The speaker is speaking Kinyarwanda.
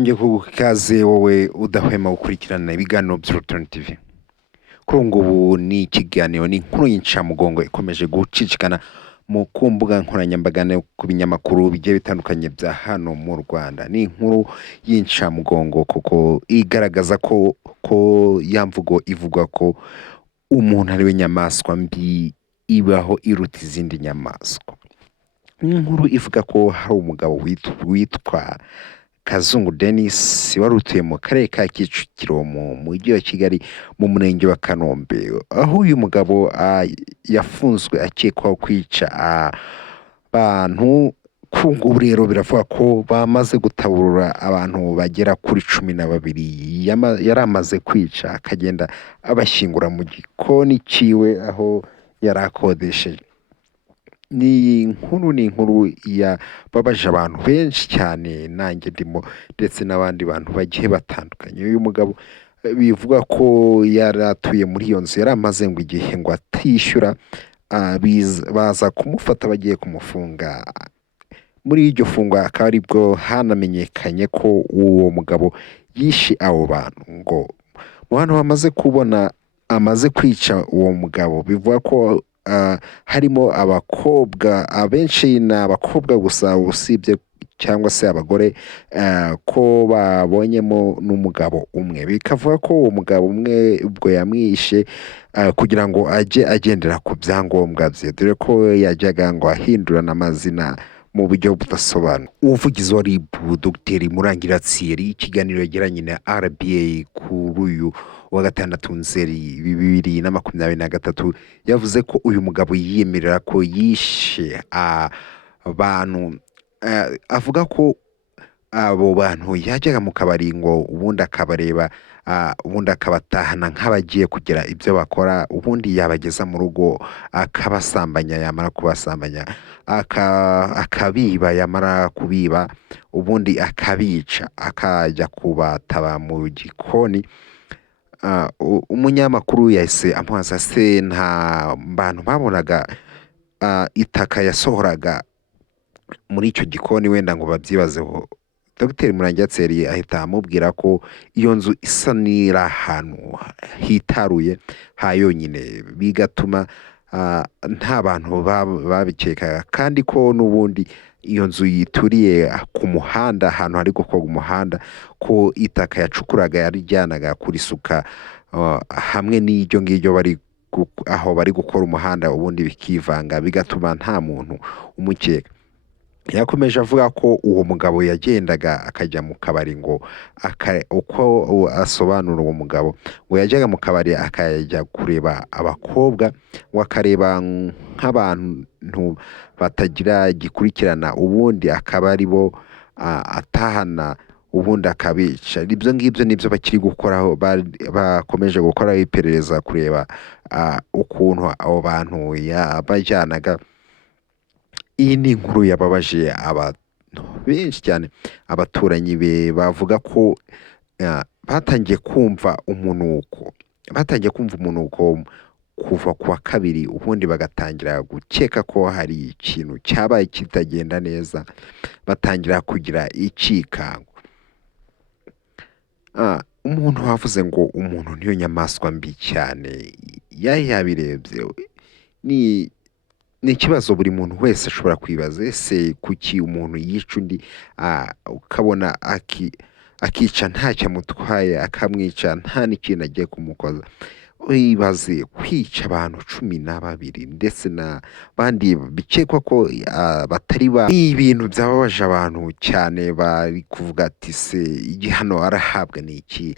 Ngiye kukaze wowe udahwema gukurikirana ibiganiro by'Uruton TV. Kuri ubu ngubu ni ikiganiro ni inkuru y'incamugongo ikomeje gucicikana mu ku mbuga nkoranyambaga no ku binyamakuru bigiye bitandukanye bya hano mu Rwanda. Ni inkuru y'incamugongo kuko igaragaza ko ya mvugo ivuga ko umuntu ari we nyamaswa mbi ibaho iruta izindi nyamaswa. Ni inkuru ivuga ko hari umugabo witwa Kazungu Denis wari utuye mu karere ka Kicukiro mu mujyi wa Kigali mu murenge wa Kanombe, aho uyu mugabo yafunzwe akekwaho kwica abantu. Kuri ubu ngubu rero biravuga ko bamaze gutaburura abantu bagera kuri 12 yari amaze kwica, akagenda abashyingura mu gikoni ciwe aho yari akodesheje. Ni inkuru yababaje abantu benshi cyane, nanjye ndimo ndetse n'abandi bantu bagiye batandukanye. Uyu mugabo bivuga ko yari atuye muri iyo nzu, yari amaze ngo igihe ngo atishyura, baza kumufata bagiye kumufunga. Muri iryo fungwa akaba aribwo hanamenyekanye ko uwo mugabo yishe abo bantu. Ngo mu bantu bamaze kubona amaze kwica uwo mugabo, bivuga ko harimo abakobwa, abenshi ni abakobwa gusa usibye cyangwa se abagore, ko babonyemo n'umugabo umwe. Bikavuga ko uwo mugabo umwe ubwo yamwishe kugira ngo ajye agendera ku byangombwa bye, dore ko yajyaga ngo ahindurana amazina mu buryo budasobanutse. Umuvugizi wa RIB Dr Murangira Thierry, ikiganiro yagiranye na RBA kuri uyu wa gatandatu Nzeri 2023, yavuze ko uyu mugabo yiyemerera ko yishe abantu. Avuga ko abo bantu yajyaga mu kabari ngo ubundi akabareba, ubundi akabatahana nk'abagiye kugira ibyo bakora, ubundi yabageza mu rugo akabasambanya, yamara kubasambanya akabiba, yamara kubiba ubundi akabica, akajya kubataba mu gikoni. Umunyamakuru yahise amubaza se nta bantu babonaga itaka yasohoraga muri icyo gikoni wenda ngo babyibazeho. Dr Murangira Thierry ahita amubwira ko iyo nzu isa n'iri ahantu hitaruye ha yonyine, bigatuma nta bantu babikekaga, kandi ko n'ubundi iyo nzu yituriye ku muhanda, ahantu hari gukorwa umuhanda, ko itaka yacukuraga yarijyanaga kurisuka hamwe n'iryo ngiryo aho bari gukora umuhanda, ubundi bikivanga bigatuma nta muntu umukeka. Yakomeje avuga ko uwo mugabo yagendaga akajya mu kabari, ngo uko asobanura uwo mugabo, ngo yajyaga mu kabari akajya kureba abakobwa, ngo akareba nk'abantu batagira gikurikirana, ubundi akaba ari bo atahana, ubundi akabica. Ibyo ngibyo nibyo bakiri gukoraho, bakomeje gukoraho iperereza kureba ukuntu abo bantu yabajyanaga. Iyi ni inkuru yababaje abantu benshi cyane. Abaturanyi be bavuga ko batangiye kumva umunuko kuva ku wa kabiri, ubundi bagatangira gukeka ko hari ikintu cyabaye kitagenda neza, batangira kugira icikango. Umuntu wavuze ngo umuntu niyo nyamaswa mbi cyane, yabirebye. Ni ikibazo buri muntu wese ashobora kwibaza, ese kuki umuntu yica undi, ukabona akica ntacyo amutwaye, akamwica nta n'ikintu agiye kumukoza. Wibaze kwica abantu 12 ndetse n'abandi bikekwa ko batari ni ibintu byababaje abantu cyane. Bari kuvuga ati se igihano arahabwa ni iki?